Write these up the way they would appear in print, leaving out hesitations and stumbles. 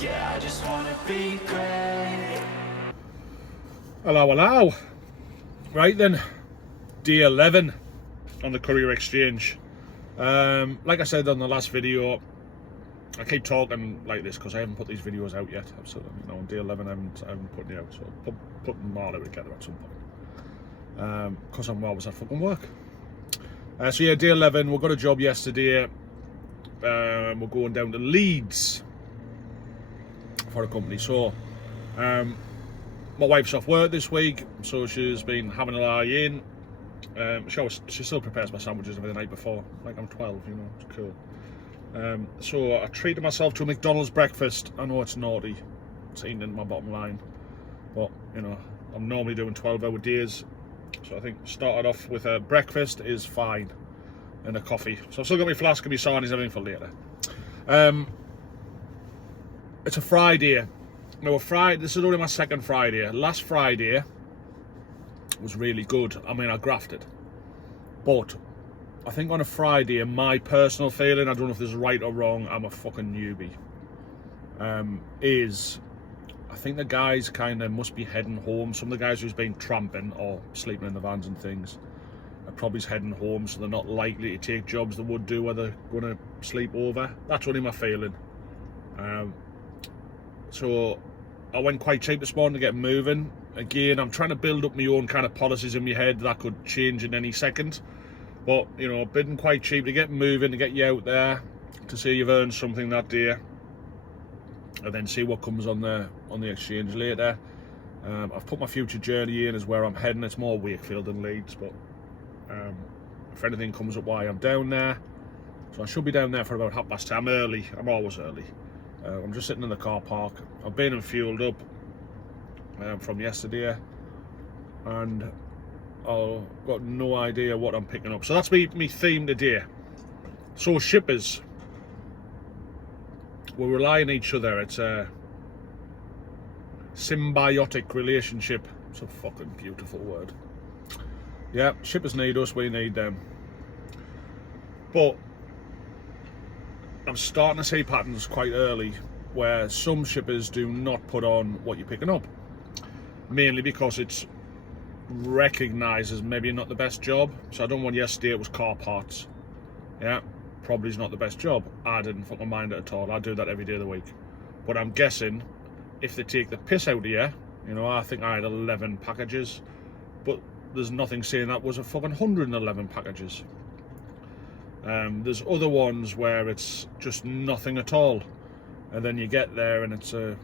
Yeah, I just wanna be great. Hello. Right then, day 11 on the Courier exchange. Like I said on the last video, I keep talking like this because I haven't put these videos out yet. So, on day 11 I haven't put it out, so I'll put them all out together at some point. Because I'm always at fucking work. So yeah, day 11, we got a job yesterday. We're going down to Leeds for a company. So my wife's off work this week, so she's been having a lie in. She still prepares my sandwiches every night before, like I'm 12, it's cool. So I treated myself to a McDonald's breakfast. I know it's naughty, it's eating into my bottom line, but I'm normally doing 12-hour days, so I think started off with a breakfast is fine, and a coffee. So I've still got my flask and my sarnies and everything for later. It's a Friday. Now, this is only my second Friday. Last Friday was really good. I mean, I grafted. But I think on a Friday, my personal feeling, I don't know if this is right or wrong, I'm a fucking newbie, is I think the guys kind of must be heading home. Some of the guys who's been tramping or sleeping in the vans and things are probably heading home, so they're not likely to take jobs they would do where they're going to sleep over. That's only my feeling. So I went quite cheap this morning to get moving. Again, I'm trying to build up my own kind of policies in my head that could change in any second. But, bidding quite cheap to get moving, to get you out there, to see you've earned something that day, and then see what comes on the exchange later. I've put my future journey in as where I'm heading. It's more Wakefield than Leeds, but if anything comes up while I'm down there, so I should be down there for about 10:30. I'm early. I'm always early. I'm just sitting in the car park. I've been and fueled up from yesterday, and I've got no idea what I'm picking up. So that's me theme today. So shippers, we rely on each other. It's a symbiotic relationship. It's a fucking beautiful word. Yeah, shippers need us, we need them. But I'm starting to see patterns quite early where some shippers do not put on what you're picking up, mainly because it's recognised as maybe not the best job. So I don't want yesterday it was car parts. Yeah, probably is not the best job. I didn't fucking mind it at all. I do that every day of the week. But I'm guessing if they take the piss out of you, I think I had 11 packages, but there's nothing saying that was a fucking 111 packages. There's other ones where it's just nothing at all, and then you get there and it's a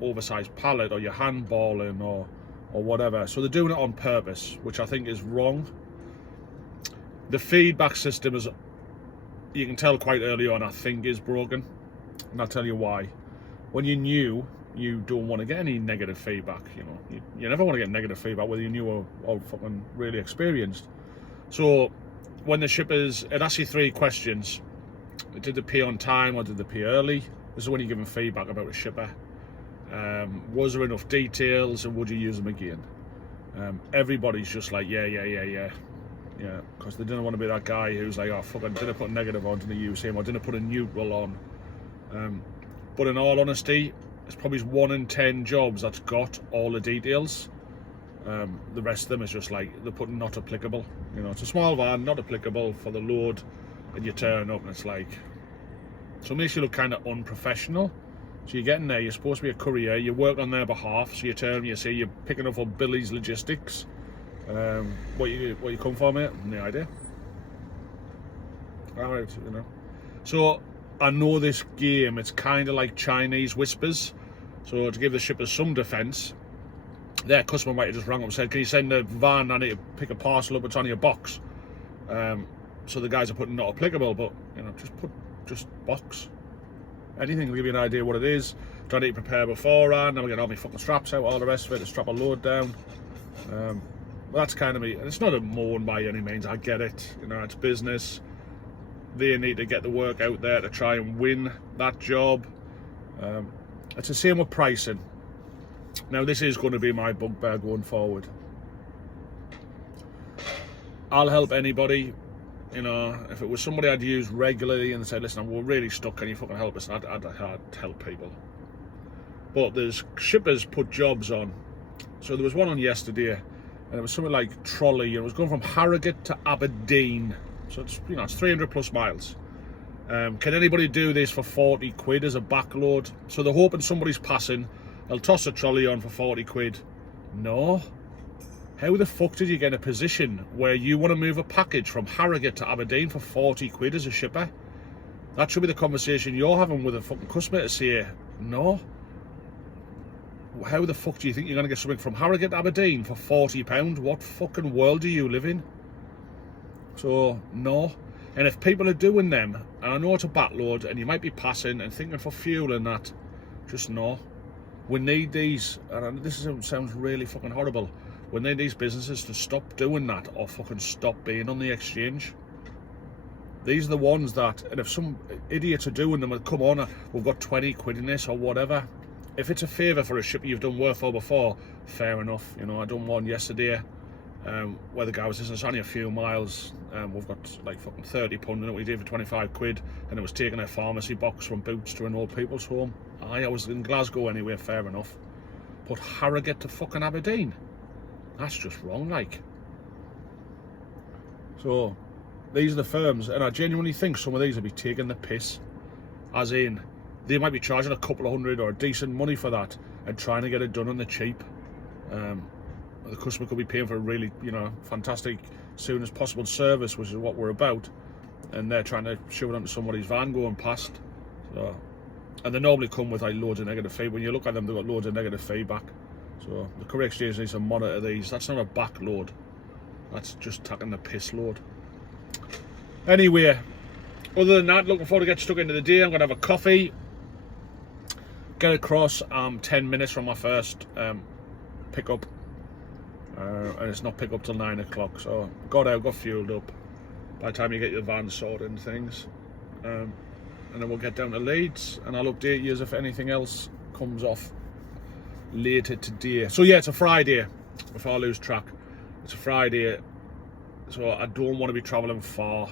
oversized pallet, or you're handballing or whatever. So they're doing it on purpose, which I think is wrong. The feedback system is, you can tell quite early on, I think is broken, and I'll tell you why. When you're new, you don't want to get any negative feedback. You never want to get negative feedback, whether you're new or fucking really experienced. So when the shippers, it asks you 3 questions. Did they pay on time or did they pay early? This is when you're giving feedback about a shipper. Was there enough details, and would you use them again? Everybody's just like, yeah, because they didn't want to be that guy who's like, oh, fucking didn't put a negative on, didn't use him, or didn't put a neutral on. But in all honesty, it's probably 1 in 10 jobs that's got all the details. The rest of them is just like, they're putting not applicable. It's a small van, not applicable for the load, and you turn up and it's like, so it makes you look kind of unprofessional. So you're getting there, you're supposed to be a courier, you work on their behalf, so you turn, you say you're picking up for Billy's Logistics. What you come for, mate? No idea. Alright, So I know this game, it's kind of like Chinese whispers. So to give the shippers some defence, their customer might have just rang up and said, can you send a van, I need to pick a parcel up, it's on your box. So the guys are putting not applicable, but just put box. Anything will give you an idea what it is. Do I need to prepare beforehand? Now we get all my fucking straps out, all the rest of it, to strap a load down. That's kind of me, and it's not a moan by any means, I get it, it's business. They need to get the work out there to try and win that job. It's the same with pricing. Now this is going to be my bugbear going forward. I'll help anybody You know, if it was somebody I'd use regularly and said, listen, we're really stuck, can you fucking help us? I'd help people. But there's shippers put jobs on. So there was one on yesterday, and it was something like trolley, and it was going from Harrogate to Aberdeen. So it's, you know, it's 300 plus miles. Can anybody do this for 40 quid as a backload? So they're hoping somebody's passing, they'll toss a trolley on for 40 quid. No. How the fuck did you get in a position where you want to move a package from Harrogate to Aberdeen for 40 quid as a shipper? That should be the conversation you're having with a fucking customer to say, no. How the fuck do you think you're going to get something from Harrogate to Aberdeen for £40? What fucking world do you live in? So, no. And if people are doing them, and I know it's a backload, and you might be passing and thinking for fuel and that, just no. We need these, and this sounds really fucking horrible, we need these businesses to stop doing that or fucking stop being on the exchange. These are the ones that, and if some idiots are doing them and come on, we've got 20 quid in this or whatever. If it's a favour for a shipper you've done work for before, fair enough. You know, I done one yesterday. Where the guy was, it's only a few miles, we've got like fucking £30 in it, we did for 25 quid, and it was taking a pharmacy box from Boots to an old people's home. I was in Glasgow anyway, fair enough. But Harrogate to fucking Aberdeen, that's just wrong, like. So, these are the firms, and I genuinely think some of these will be taking the piss, as in, they might be charging a couple of hundred or decent money for that, and trying to get it done on the cheap. The customer could be paying for a really, you know, fantastic, soon as possible service, which is what we're about, and they're trying to shove it onto somebody's van going past. So, and they normally come with like loads of negative feedback. When you look at them, they've got loads of negative feedback. So the Courier exchange needs to monitor these. That's not a back load. That's just taking the piss load. Anyway, other than that, looking forward to get stuck into the day. I'm gonna have a coffee, get across. 10 minutes from my first pickup. And it's not pick up till 9 o'clock, so got out, got fueled up by the time you get your van sorted and things, and then we'll get down to Leeds and I'll update you as if anything else comes off later today. So yeah, it's a Friday, before I lose track. It's a Friday, so I don't want to be travelling far,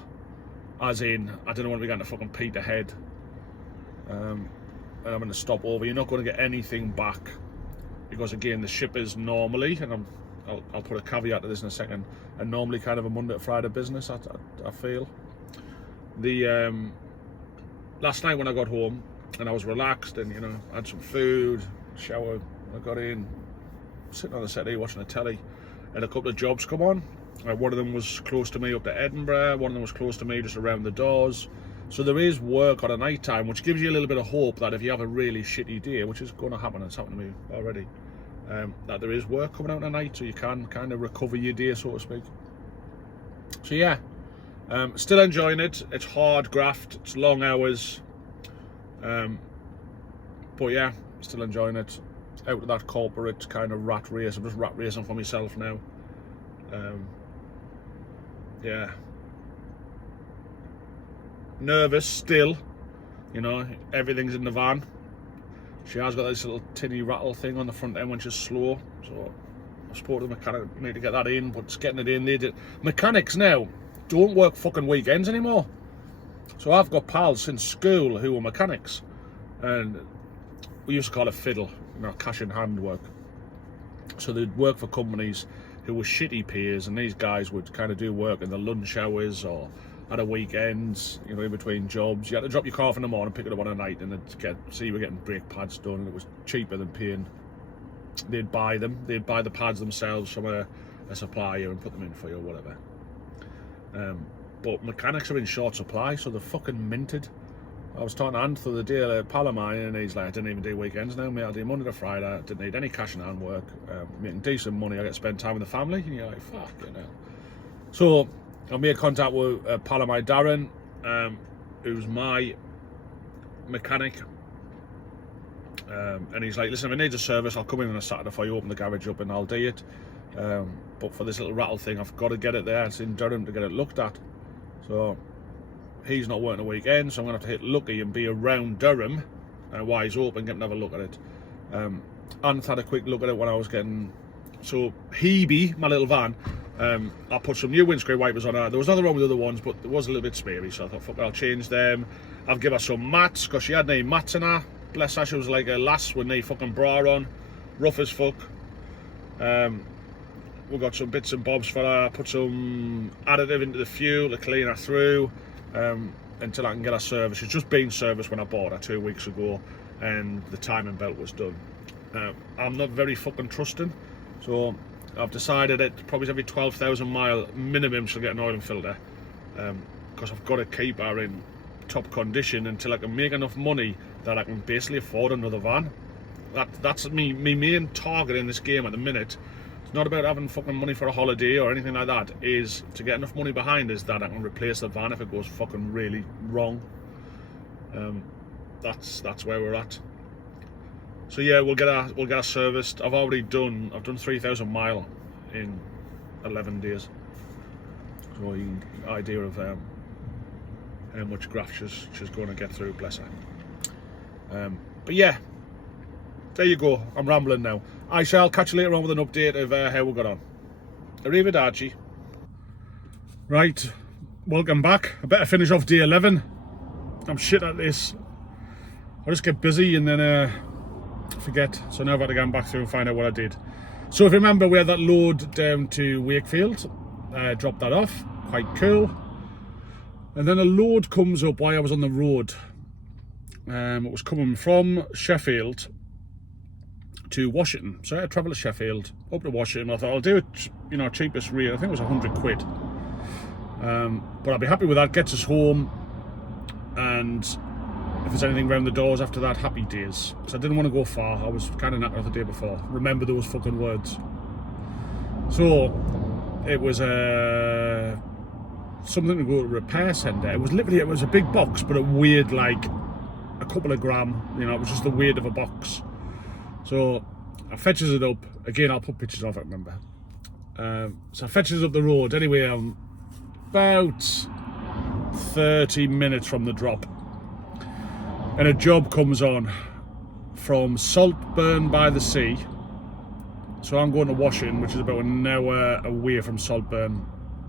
as in I don't want to be going to fucking Peterhead, and I'm going to stop over. You're not going to get anything back, because again the shippers normally, and I'll put a caveat to this in a second, and normally kind of a Monday to Friday business, I feel. The last night when I got home and I was relaxed and, you know, had some food, showered, I got in, sitting on the settee watching the telly, and a couple of jobs come on. One of them was close to me up to Edinburgh, one of them was close to me just around the doors. So there is work on a night time, which gives you a little bit of hope that if you have a really shitty day, which is going to happen, it's happened to me already, that there is work coming out tonight, so you can kind of recover your day, so to speak. So yeah, still enjoying it. It's hard graft, it's long hours, but yeah, still enjoying it. Out of that corporate kind of rat race. I'm just rat racing for myself now. Yeah, nervous still, you know, everything's in the van. She has got this little tinny rattle thing on the front end when she's slow, so I suppose the mechanic need to get that in, but it's getting it in. They did. Mechanics now don't work fucking weekends anymore. So I've got pals since school who were mechanics, and we used to call it fiddle, you know, cash in hand work. So they'd work for companies who were shitty peers, and these guys would kind of do work in the lunch hours or at a weekends, you know, in between jobs. You had to drop your car off in the morning, pick it up on a night, and so you were getting brake pads done, and it was cheaper than paying. They'd buy them, they'd buy the pads themselves from a supplier and put them in for you or whatever. But mechanics are in short supply, so they're fucking minted. I was talking to Ant the other day, a pal of mine, and he's like, I didn't even do weekends now, mate. I do Monday to Friday. I didn't need any cash in hand work. Making decent money. I get to spend time with the family. And you're like, fuck, you know. So I made contact with a pal of mine, Darren, who's my mechanic. And he's like, listen, if I need a service, I'll come in on a Saturday for you, open the garage up and I'll do it. But for this little rattle thing, I've got to get it there. It's in Durham to get it looked at. So he's not working a weekend, so I'm going to have to hit Lucky and be around Durham while he's open, get him to have a look at it. Ant had a quick look at it when I was getting So Hebe, my little van, I put some new windscreen wipers on her. There was nothing wrong with the other ones, but there was a little bit smeary, so I thought, fuck it, I'll change them. I'll give her some mats, because she had no mats in her. Bless her, she was like a lass with no fucking bra on, rough as fuck. We got some bits and bobs for her, put some additive into the fuel to clean her through, until I can get her serviced. She's just been serviced when I bought her 2 weeks ago, and the timing belt was done. I'm not very fucking trusting, so I've decided that probably every 12,000 mile minimum she'll get an oil and filter, because I've got to keep her in top condition until I can make enough money that I can basically afford another van. That's me main target in this game at the minute. It's not about having fucking money for a holiday or anything like that. Is to get enough money behind us that I can replace the van if it goes fucking really wrong. That's where we're at. So yeah, we'll get her serviced. I've done 3,000 mile in 11 days. So you can get an idea of how much graft she's going to get through, bless her. But yeah, there you go. I'm rambling now. I shall catch you later on with an update of how we got on. Arrivederci. Right, welcome back. I better finish off day 11. I'm shit at this. I just get busy and then forget. So now I've had to go back through and find out what I did. So if you remember, we had that load down to Wakefield. Dropped that off. Quite cool. And then a load comes up while I was on the road. It was coming from Sheffield to Washington. So I had to travel to Sheffield, up to Washington. I thought I'll do it, cheapest rate. I think it was 100 quid. But I'll be happy with that. Gets us home. And if there's anything around the doors after that, happy days. So I didn't want to go far. I was kind of knackered the day before. Remember those fucking words. So it was something to go to a repair centre. It was a big box, but it weighed like a couple of gram. It was just the weight of a box. So I fetches it up. Again, I'll put pictures of it, remember. So I fetches it up the road. Anyway, I'm about 30 minutes from the drop. And a job comes on from Saltburn by the sea. So I'm going to Washington, which is about an hour away from Saltburn,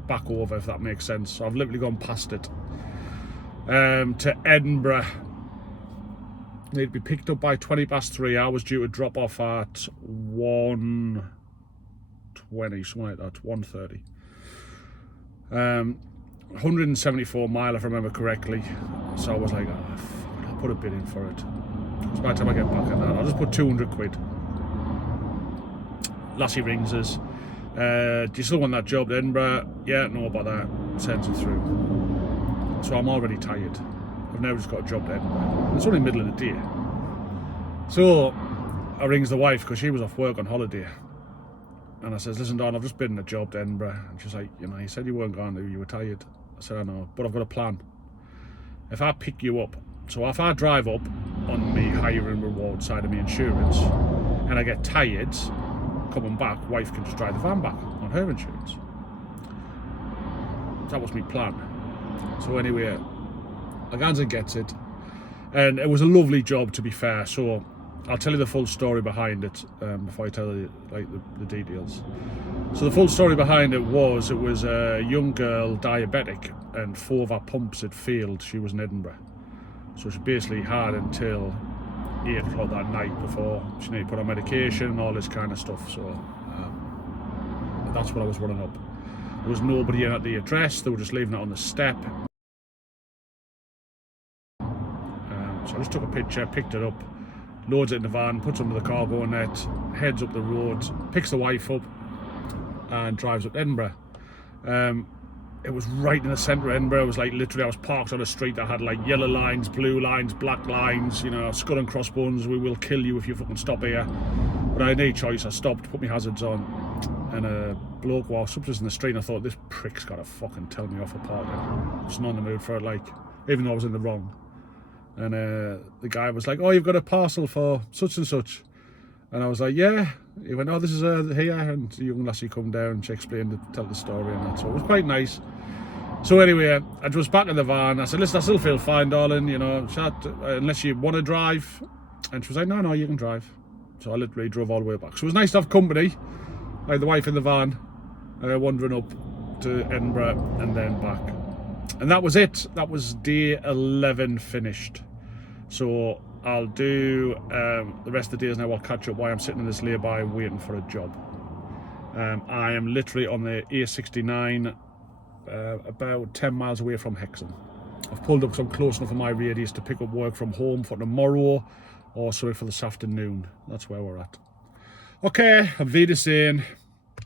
back over, if that makes sense. So I've literally gone past it. To Edinburgh. They'd be picked up by 3:20. I was due to drop off at 1:20, something like that, 1:30. 174 mile, if I remember correctly. So I was like, oh, fuck, I'll put a bid in for it. So by the time I get back at that, I'll just put 200 quid. Lassie rings us. Do you still want that job to Edinburgh? Yeah, no about that. Sends it through. So I'm already tired. I've now just got a job to Edinburgh. It's only middle of the day. So I rings the wife because she was off work on holiday. And I says, listen, Dawn, I've just been in a job to Edinburgh. And she's like, you said you weren't going to, you were tired. I said, I know, but I've got a plan. If I pick you up, so if I drive up on me hire and reward side of my insurance and I get tired coming back, wife can just drive the van back on her insurance. That was my plan. So anyway, Aganza gets it, and it was a lovely job, to be fair. So I'll tell you the full story behind it before I tell you the details. So the full story behind it was a young girl, diabetic, and 4 of her pumps had failed. She was in Edinburgh, so she basically had until 8 o'clock that night before she needed to put on medication and all this kind of stuff. So that's what I was running up. There was nobody in at the address. They were just leaving it on the step. So I just took a picture, picked it up, loads it in the van, puts it under the cargo net, heads up the road, picks the wife up and drives up to Edinburgh. It was right in the centre of Edinburgh. It was like literally I was parked on a street that had like yellow lines, blue lines, black lines, skull and crossbones, we will kill you if you fucking stop here. But I had no choice. I stopped, put my hazards on, and a bloke walks up to us in the street and I thought, this prick's got to fucking tell me off for parking. I was not in the mood for it, even though I was in the wrong. And the guy was like, oh, you've got a parcel for such and such. And I was like, yeah. He went, oh, this is here. And the young lassie come down and she explained it, tell the story and that. So it was quite nice. So anyway, I was back in the van. I said, listen, I still feel fine, darling, unless you want to drive. And she was like, no, you can drive. So I literally drove all the way back. So it was nice to have company. I had the wife in the van, wandering up to Edinburgh and then back. And that was it. That was day 11 finished. So I'll do the rest of the days now. I'll catch up while I'm sitting in this lay-by waiting for a job. I am literally on the A69, about 10 miles away from Hexham. I've pulled up because I'm close enough in my radius to pick up work from home for tomorrow or sorry for this afternoon. That's where we're at. Okay, I've Wiedersehen.